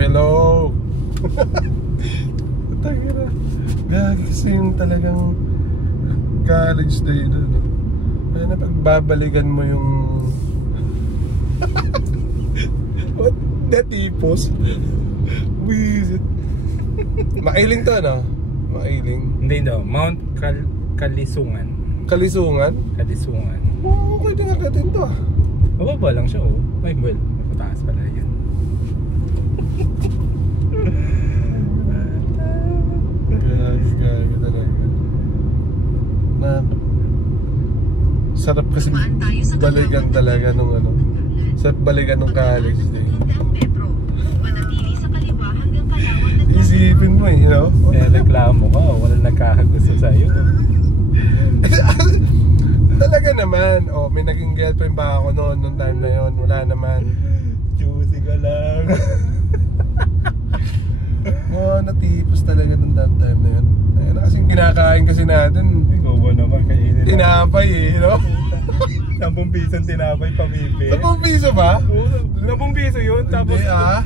hello. Tangina. Gagi kasi yung talagang college day doon. Kaya na pagbabalikan mo yung what? Natipos? Wisit. Mailing to, ano? Mailing. Hindi daw, Mount Kalisungan. Kalisungan? Kalisungan. Oo, okay din agatin to ah. Mababa lang siya, oh. Ay, well, mataas pala yun. Gagi talaga. Na sarap kasi balikan talaga nung ano. Sarap balikan nung college day. Isipin mo eh, you know? Eh, reklamo ka, walang nagkakagusto sa'yo. Talaga naman, oh, may naging girlfriend pa ako noon, nung time na yon. Wala naman. Juicy ka lang. Oh, natipos talaga nung time na yun. Ayun na kasing kinakain kasi natin. Ikaw ba naman kainin? Tinapay eh, you know? 10 pisong tinapay, pamipi. 10 piso ba? Oo, 10 piso yun. Tapos, hindi ah.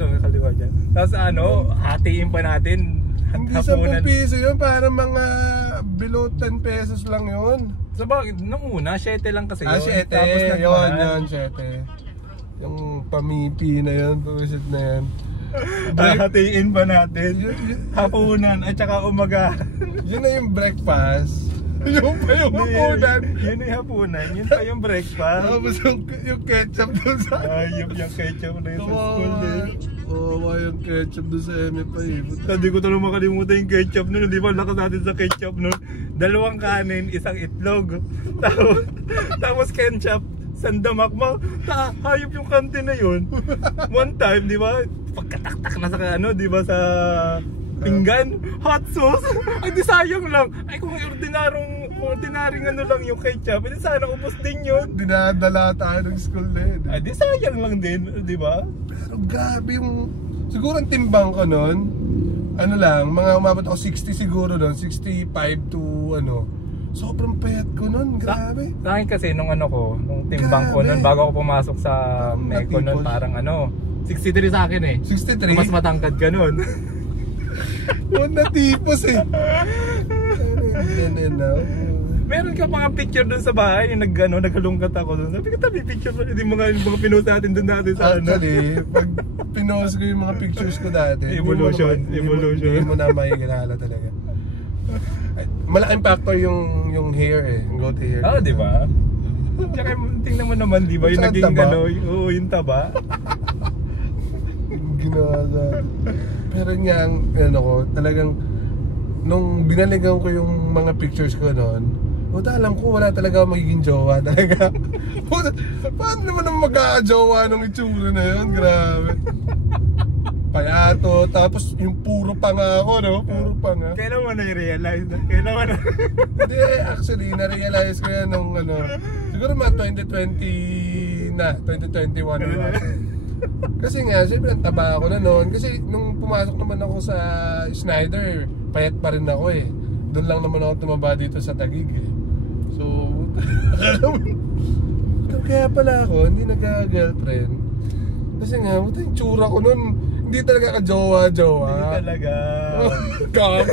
Kaliwa dyan. Tapos ano, hatiin pa natin. Hindi 10 piso yun, parang mga below 10 pesos lang yun. So bakit? Nung una, 7 lang kasi yun. 7. Tapos yun, 7. Yung pamipi na yun, pumisit na yun. Hatiin pa natin. Hapunan at saka umaga. Yun na yung breakfast. Yung pa yung hapunan. Yun yung hapunan. Yun pa yung breakfast. Tapos yung ketchup doon sa... Ayop yung ketchup na yun sa school eh. Oo, yung ketchup doon sa MFA eh. Hindi ko talagang makalimutan yung ketchup nun. Di ba lakas natin sa ketchup nun? 2 kanin, 1 itlog. Tapos ketchup, sandamak mo. Hayop yung kantin na yun. One time, di ba? Pagkataktak na sa ano, di ba sa pinggan, hot sauce. Ay di sayang lang. Ay kung ordinaryong ano lang yung ketchup, di sana ubos din yun. Dinadala tayo ng school din. Ay di sayang lang din, di ba? Pero grabe yung siguro ang timbang ko noon, ano lang, mga umabot ako 60 siguro noon, 65 to ano. Sobrang payat ko noon, grabe. Sa akin kasi nung ano ko, nung timbang ko noon bago ako pumasok sa Meco noon, parang ano, 63 sa akin eh. 63? Mas matangkad ka noon. Natipos eh. Meron ka pang picture doon sa bahay, naghalungkat ako doon. Sabi ko, tabi picture pa, hindi mga pinost natin doon natin sa ano. Actually, pag pinost ko yung mga pictures ko dati, evolution. Hindi mo na makikilala talaga. Malaking factor yung hair eh, yung goatee hair. Oo, di ba? Tsaka tingnan mo naman, di ba, yung naging gano'n, oo, yung taba. Ginawa. Pero nga, ano ko, talagang nung binalikan ko yung mga pictures ko noon, alam ko wala talaga magiging jowa talaga. Paano naman magkakajowa nung itsura na yun? Grabe. Payato, tapos yung puro panga ako, no? Puro panga. Kailan mo na-realize na? Kailan mo na? Hindi, actually, na-realize ko yan nung ano, siguro mga 2020 na, 2021 na. Kasi nga, siyempre ang taba ako na noon. Kasi nung pumasok naman ako sa Schneider, payat pa rin ako eh. Doon lang naman ako tumaba dito sa Taguig eh. So, kaya pala ako, hindi nagka-girlfriend. Kasi nga, yung tsura ko noon, hindi talaga ka-jowa-jowa. Hindi talaga. Come.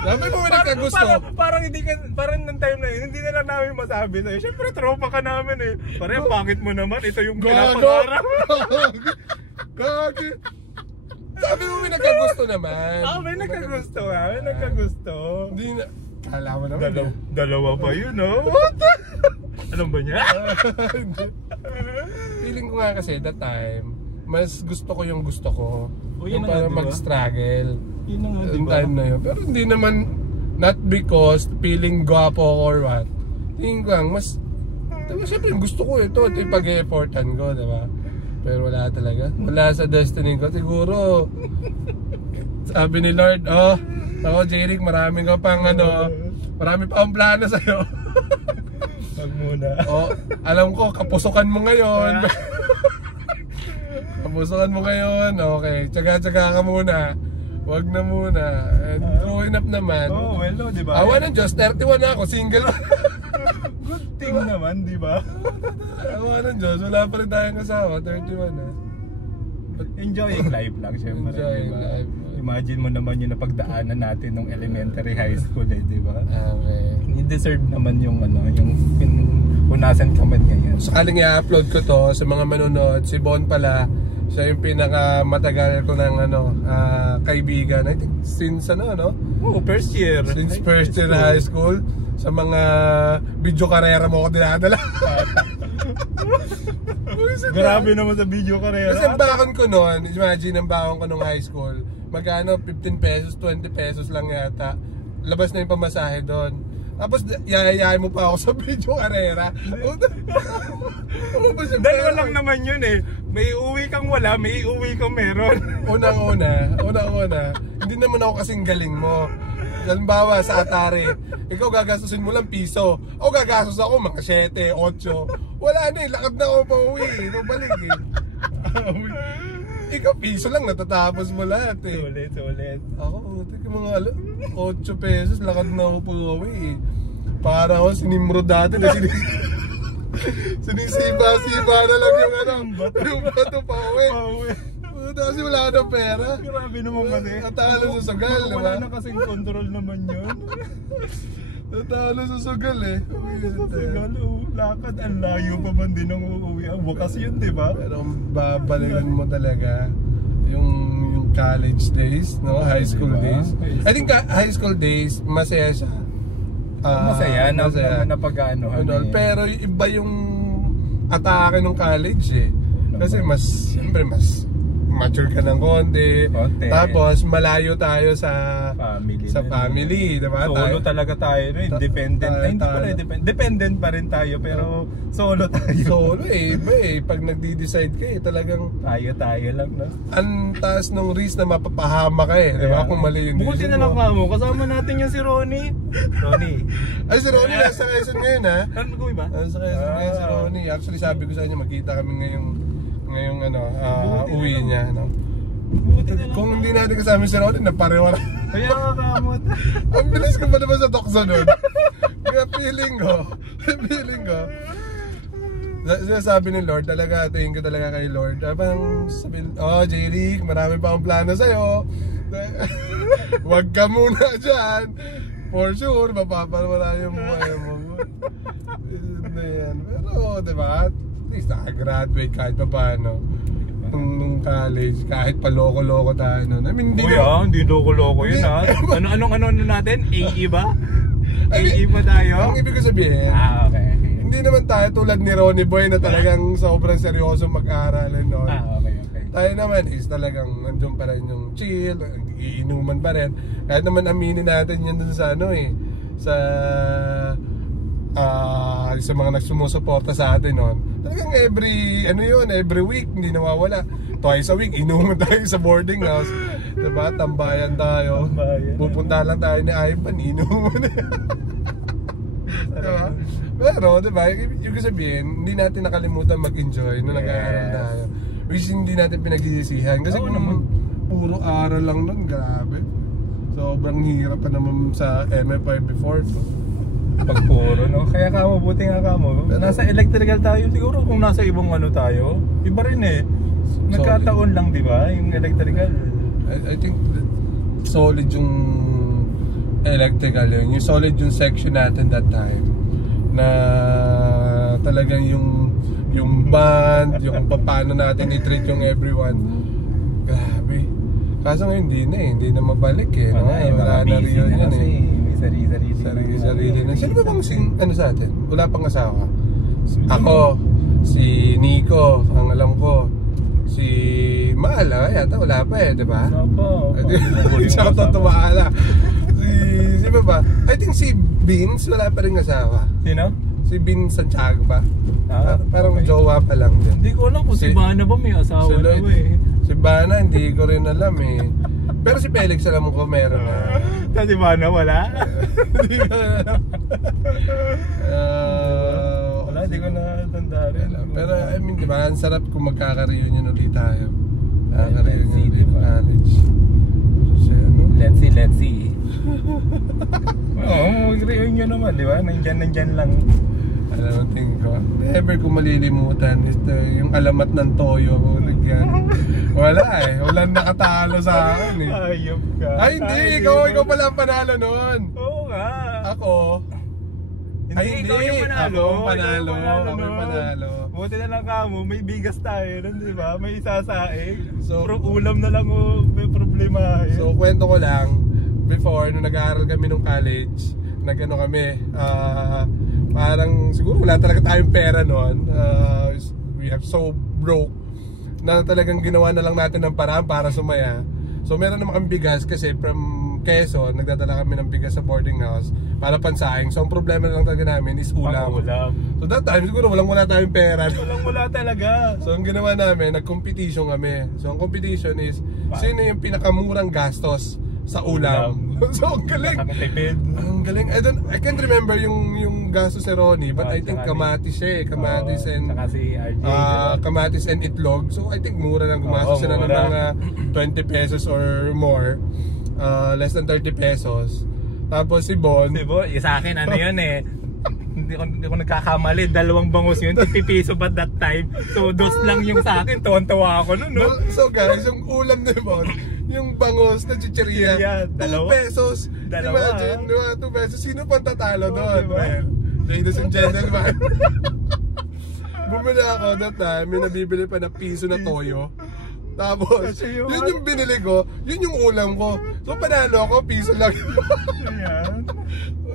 Sabi mo may nagkagusto. Parang hindi ka, parang nung time na yun, hindi na lang namin masabi sa'yo. Siyempre, tropa ka namin eh. Parang pangit mo naman, ito yung pinapangarap. Gagi. Sabi mo may nagkagusto naman. May nagkagusto ha, may nagkagusto. Hindi na, kala mo naman. Dalawa pa yun, no? What? Alam ba niya? Feeling ko nga kasi that time, mas gusto ko yung gusto ko. Yung para diba? mag-struggle. Yun na nga, Yung diba? time na yun. Pero hindi naman, not because feeling gwapo or what. Tingin ko lang, mas, siyempre gusto ko ito at ipag-effortan ko, diba? Pero wala talaga. Wala sa destiny ko. Siguro, sabi ni Lord, ako Jeric, marami ka pang marami pa ang plano sa'yo. Wag muna. Alam ko, kapusukan mo ngayon. Kapusukan mo ngayon, okay. Tsaga-tsaga ka muna. Wag na muna. And growing up naman. Well, di ba? Awa ng Diyos, 31 na ako, single. Good thing naman, di ba? Awa ng Diyos, wala pa rin tayong asawa, 31 na. enjoying life lang syempre. Enjoying Diba? life. Imagine mo naman yung napagdaanan natin nung elementary high school di ba? Okay. I-deserve naman yung yung punasan ka man ngayon. Sakaling i-upload ko to sa mga manonood, si Bon pala, siya yung pinakamatagal ko ng kaibigan. I think since First year. Since first year high school. Sa mga video karera mo ako dinadala. Grabe naman sa video karera. Kasi ang bakon ko noon, imagine ang bakon ko nung high school, magkano 15 pesos, 20 pesos lang yata. Labas na yung pamasahe doon. Tapos yayayain mo pa ako sa video karera. Dalawa lang naman yun May uwi kang wala, may uwi kang meron. Unang-una, hindi naman ako kasing galing mo. Halimbawa sa Atari, ikaw gagastusin mo lang piso. Ako gagastos ako mga 7, 8. Wala na lakad na ako pa uwi. Balik Ikaw piso lang natatapos mo lahat Sulit. Ako, mga 8 pesos lakad na ako pa uwi Para ako sinimro dati na sinisiba-siba na lang yung bato pa uwi. Kasi wala ka ng pera. Grabe naman kasi. Natalo sa sugal, diba? Wala na kasing control naman yun. Natalo sa sugal Sa sugal, lakad. Ang layo pa man din ang uuwi. Bukas yun, diba? Pero babalikan mo talaga yung college days, no? High school days. I think high school days, masaya siya. Masaya na pag-aanohan. Pero iba yung atake ng college Kasi siyempre mas mature ka ng konti. Tapos malayo tayo sa family, diba? Solo talaga tayo, independent. Hindi pala dependent pa rin tayo, pero solo tayo. Solo iba pag nagdi-decide ka talagang tayo lang na. Ang taas ng risk na mapapahama ka diba? Kung mali yung decision mo. Na lang mo, kasama natin yung si Ronnie. Ay, si Ronnie nasa Quezon ngayon Ano ko ba? Nasa Quezon ngayon si Ronnie. Actually sabi ko sa inyo, magkita kami ngayong uwi niya, Kung hindi natin kasama si Ronnie, naparewa na. Kaya kakamot. Ang bilis ko pa naman sa Tokso nun. Kaya feeling ko. Sabi ni Lord, tingin ko talaga kay Lord. Abang sabihin, J-Rick, marami pa akong plano sa'yo. Huwag ka muna dyan. For sure, mapapawala yung buhay mo. Pero, diba? At least nakagraduate kahit pa paano nung college, kahit pa loko-loko tayo nun. I mean, hindi loko-loko yun Anong natin? AE ba? AE ba tayo? Ang ibig ko sabihin, okay. Hindi naman tayo tulad ni Ronnie Boy na talagang sobrang seryoso mag-aaral okay. Tayo naman is talagang nandun pa rin yung chill, iinuman pa rin. Kahit naman aminin natin yan dun sa sa mga nagsumusuporta sa atin talagang every week hindi nawawala. Twice a week inuman tayo sa boarding house, diba? Tambayan tayo. Pupunta lang tayo ni Ivan, inuman. Diba? Pero diba, yung sabihin, hindi natin nakalimutan mag-enjoy nung nag-aaral tayo, which hindi natin pinagsisisihan kasi kung puro aral lang nun, grabe, sobrang hirap pa naman sa MFI before pagpuro kaya buti nga nasa electrical tayo. Siguro kung nasa ibang tayo, iba rin nagkataon lang, di ba? Yung electrical, I think solid yung electrical yung solid yung section natin that time, na talagang yung band, yung paano natin i-treat yung everyone, grabe. Kaso ngayon hindi na mabalik wala na rin yun sarili na. Sino ba bang sa atin? Wala pang asawa. Ako, si Nico, ang alam ko. Si Maala, yata wala pa diba? Siya ko tumaala. Si ba? I think si Vince, wala pa rin asawa. Sino? Si Vince Santiago ba? Parang jowa pa lang din. Hindi ko alam kung si Bana ba may asawa na Si Bana, hindi ko rin alam Pero si Felix, alam ko meron na. Si Bana wala? Wala, hindi ko na rin. Pero I mean, diba, ang sarap kung magkaka-reunion ulit tayo. Magkaka-reunion ulit college. Let's see. Oo, mag-reunion naman, diba? Nandyan lang. Alam mo, tingin ko, never ko malilimutan yung alamat ng toyo. yan. Wala eh. Walang nakatalo sa akin eh. Ayop ka. Ay hindi, ikaw pala ang panalo noon. Oo nga. Ako. Ay hindi, ikaw yung panalo. ako ang panalo. Ikaw Ako yung panalo. Buti na lang kamo, may bigas tayo nun, di ba? May isasaing. So, Pero ulam na lang may problema. So kwento ko lang, before nung nag-aaral kami nung college, nag-ano kami, parang siguro wala talaga tayong pera noon. We have so broke na talagang ginawa na lang natin ng paraan para sumaya. So meron naman kami bigas kasi from Quezon, nagdadala kami ng bigas sa boarding house para pansaing. So ang problema na lang talaga namin is ulam. So that time siguro wala tayong pera. Wala talaga. So ang ginawa namin, nag-competition kami. So ang competition is sino yung pinakamurang gastos sa ulam. So ang galing. Ang galing. I can't remember yung gastos ni Ronnie, but I think kamatis siya eh. Kamatis and si RJ. Kamatis and itlog. So I think mura lang gumastos sila ng mga 20 pesos or more. Less than 30 pesos. Tapos si Bon, sa akin ano yun eh. Hindi ko nagkakamali, 2 bangus yun, 50 piso ba that time? So dos lang yung sa akin, tuwan-tuwa ako nun, no? So guys, yung ulam ni Bon, yung bangus na chicheria, 2 pesos. Imagine, 2 pesos. Sino pang tatalo doon? Well, ladies and gentlemen. Bumili ako that time, may nabibili pa na piso na toyo. Tapos, yun yung binili ko, yun yung ulam ko. So panalo ako, piso lang. Ayan.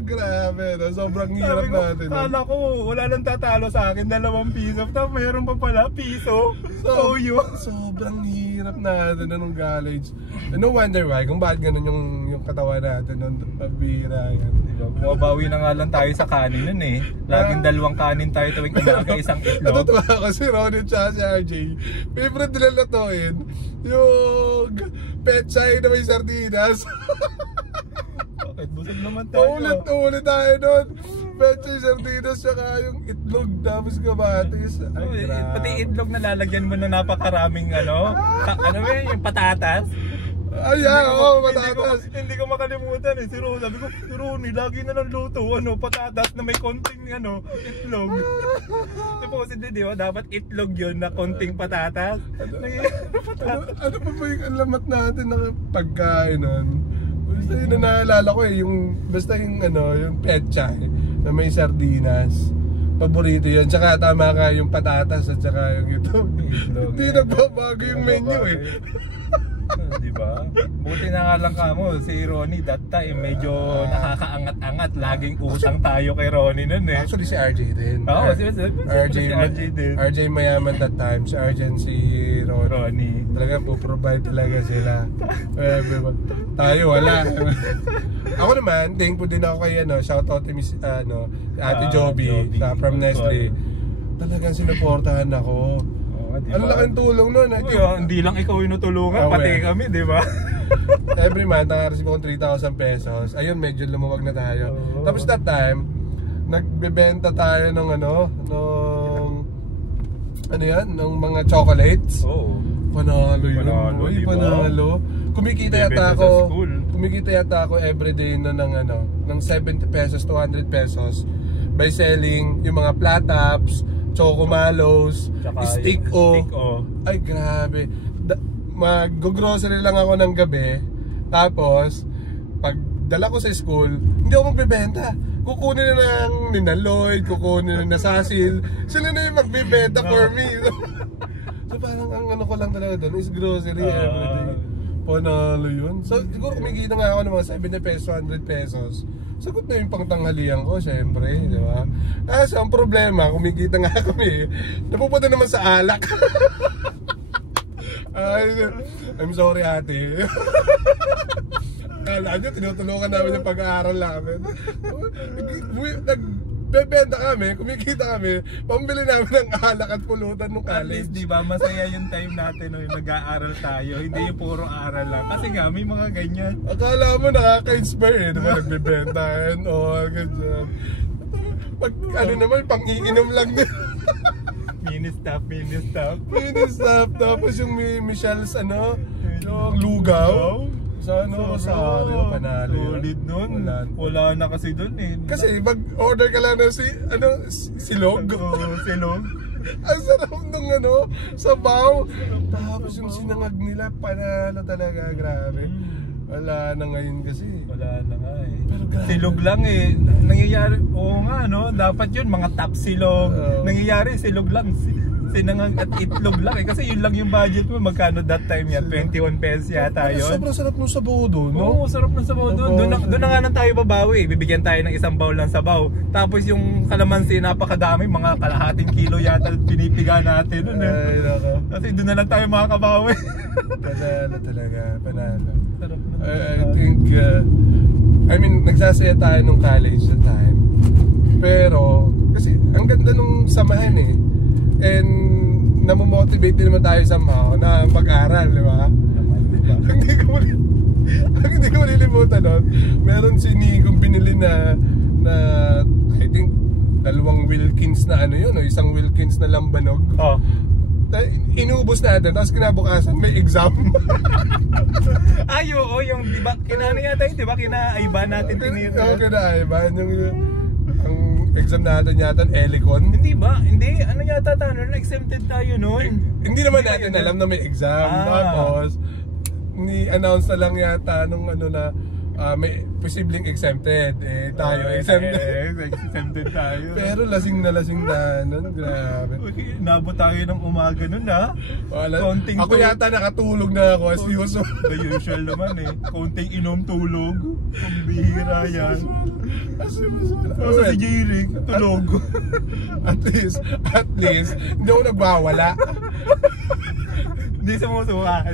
Grabe, no? Sobrang hirap natin. Kala ko, wala nang tatalo sa akin, 2 piso. Tapos mayroon pa pala, piso. Toyo. Sobrang hirap natin nung college. No wonder why, kung bakit ganun yung katawan natin nung pabira. Bumabawi na nga lang tayo sa kanin nun eh. Laging 2 kanin tayo tuwing umaga, 1 itlog. Natutuwa ako si Ronnie at si RJ. Favorite nila lutuin yung pechay na may sardinas. Bakit? Busog naman tayo. Ulit tayo nun. Pechay, sardinas, saka yung itlog tapos kamatis. Pati itlog na lalagyan mo na napakaraming ano yung patatas. Ay, oo, patatas. Hindi ko makalimutan eh. Sabi ko, si Ronnie, lagi na lang luto, patatas na may konting itlog. Tapos hindi, di ba? Dapat itlog yun na konting patatas. Ano pa ba yung alamat natin na pagkain nun? Basta yun na naalala ko eh, basta yung pechay na may sardinas. Paborito yun. Tsaka tama ka yung patatas at tsaka yung ito. Hindi nagbabago yung menu eh. Diba? Buti na nga lang kamo si Ronnie that time medyo nakakaangat-angat, laging utang tayo kay Ronnie nun eh. Actually si RJ din. Oo, si RJ din. RJ mayaman that time, si RJ and si Ronnie. Talaga po-provide talaga sila. Tayo wala. Ako naman, thankful din ako kay shoutout to Miss Ate Joby from Nestle. Talagang sinuportahan ako. Diba? Ang laking tulong nun. Hindi lang ikaw yung tulungan, pati kami, di ba? Every month, nakareceive akong 3,000 pesos. Ayun, medyo lumuwag na tayo. Tapos that time, nagbebenta tayo ng ng mga chocolates. Panalo yun. Panalo. Kumikita yata ako everyday ng 70 pesos to 100 pesos by selling yung mga flat tops, Chocomalos, stick-o. Ay grabe. Mag-grocery lang ako ng gabi. Tapos pag dala ko sa school, hindi ako magbebenta. Kukunin na ng Ninaloy, kukunin na Sasil. Sila na yung magbebenta for me. So parang ang ko lang talaga doon is grocery everyday. Panalo yun. So siguro kumikita nga ako ng mga 70 pesos, 100 pesos. Sagot na yung pangtanghalian ko, syempre, di ba? Ang problema, kumikita nga kami, napupunta naman sa alak. I'm sorry ate. Kala nyo, tinutulungan namin yung pag-aaral namin. Nagbebenta kami, kumikita kami, pambili namin ng alak at pulutan ng college. At least, di ba, masaya yung time natin nung nag-aaral tayo, hindi yung puro aral lang. Kasi nga, may mga ganyan. Akala mo nakaka-inspire eh, di ba? Nagbebenta and all, ganyan. Pag naman, pang-iinom lang din. Mini-stop. Tapos yung Michelle's yung lugaw. Sa Rosario, panalo. Solid nun. Wala na kasi dun eh. Kasi mag-order ka lang ng silog. Silog. Ang sarap nung sabaw. Tapos yung sinangag nila, panalo talaga, grabe. Wala na ngayon kasi. Wala na nga eh. Pero grabe. Silog lang eh. Nangyayari, oo nga no, dapat yun, mga top silog. Nangyayari, silog lang. Sinangag at itlog lang eh. Kasi yun lang yung budget mo. Magkano that time yan? 21 pesos yata yun. Sobrang sarap nung sabaw doon, no? Oo, sarap ng sabaw doon. Doon na nga lang tayo babawi. Bibigyan tayo ng isang bowl ng sabaw. Tapos yung kalamansi, napakadami. Mga kalahating kilo yata pinipiga natin. Ay, nako. Kasi doon na lang tayo makakabawi. Panalo talaga, panalo. Sarap na. I think, nagsasaya tayo nung college na time. Pero, kasi ang ganda nung samahan eh. And namomotivate din naman tayo somehow na mag-aral, di ba? Ang hindi ko malilimutan nun, meron si Nigong binili na I think 2 Wilkins na isang Wilkins na lambanog. Oh. Inubos natin, tapos kinabukasan may exam. Ay, oo, yung diba, kinano yata yun, diba? Kina-Aiba natin tinira. Oo, kina-Aiba. Ang exam natin yata, Elecon. Hindi ba? Hindi, ano yata tayo, exempted tayo noon. Hindi naman natin alam na may exam. Tapos, ni-announce na lang yata nung may posibleng exempted. Tayo, exempted. Exempted tayo. Pero lasing na nun. Grabe. Nabot tayo ng umaga nun ha. Ako yata nakatulog na ako as usual. The usual naman eh. Konting inom tulog. Ang bihira yan. Kasi si Jirik, tulog. At least, hindi ako nagbawala. Hindi sumusuka.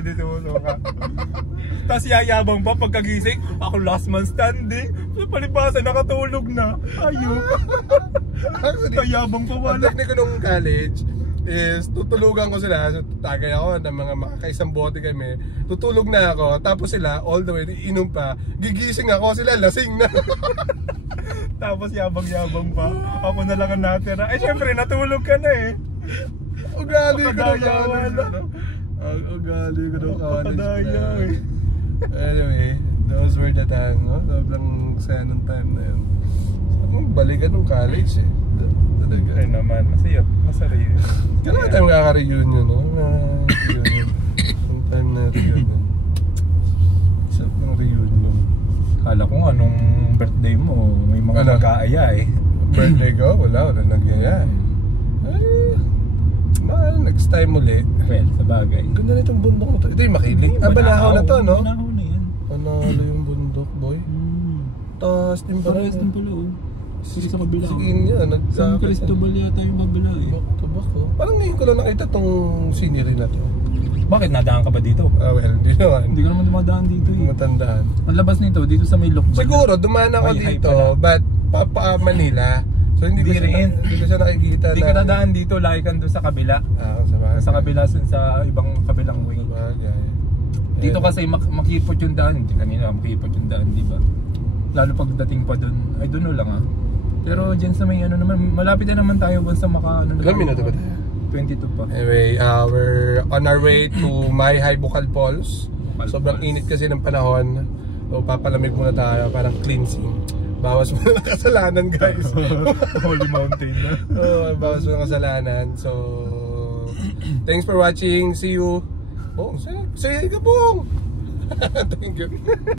Tapos yayabang pa pagkagising, ako last man standing. Palibasa, nakatulog na. Ayun. Kayabang pa wala. Ang technique ko nung college is tutulugan ko sila. So, tagay ako ng mga makakaisang bote kami. Tutulog na ako. Tapos sila, all the way, inom pa. Gigising ako, sila lasing na. Tapos yabang-yabang pa. Ako na lang ang natira. Eh syempre, natulog ka na eh. Ugali ko na college. Ugali ko na college. Anyway, those were the time, no? Sobrang saya ng time na yun. Balikan ng college eh. Talaga. Ay naman, masaya yun. Kailan nga tayo makaka-reunion, no? Reunion. Yung time na reunion. Isang ng reunion. Kala ko nga nung birthday mo, may mga mag-aaya eh. Birthday ko? Wala nagyaya. Next time ulit. Well, sa bagay. Ganda na itong bundok na to. Ito yung Makiling. Banahaw na to, no? Banahaw na yan. Panalo yung bundok, boy. Taas din pala. Parehas din pala, oh. Sige sa kabila. Sige niya, San Cristobal yata yung kabila eh. Back to back, oh. Parang ngayon ko lang nakita tong scenery na to. Bakit nadaan ka ba dito? Well, hindi naman. Hindi ko naman dumadaan dito eh. Matandaan. Ang labas nito, dito sa may Lokban. Siguro, dumaan ako dito, but Manila. So hindi ko siya nakikita. Hindi ka nadaan dito, laki kan doon sa kabila. Sa kabila, sa ibang kabilang wing. Dito kasi makipot yung daan. Hindi kanina makipot yung daan, di ba? Lalo pagdating pa doon, I don't know lang ah. Pero dyan sa may naman, malapit na naman tayo sa Ilang minuto ba tayo? 22 pa. Anyway, we're on our way to My High Bukal Falls. Sobrang init kasi ng panahon. So papalamig muna tayo, parang cleansing. Bawas mo na kasalanan, guys. Holy mountain na. Bawas mo na kasalanan. So, thanks for watching. See you. Oh, say ka pong. Thank you.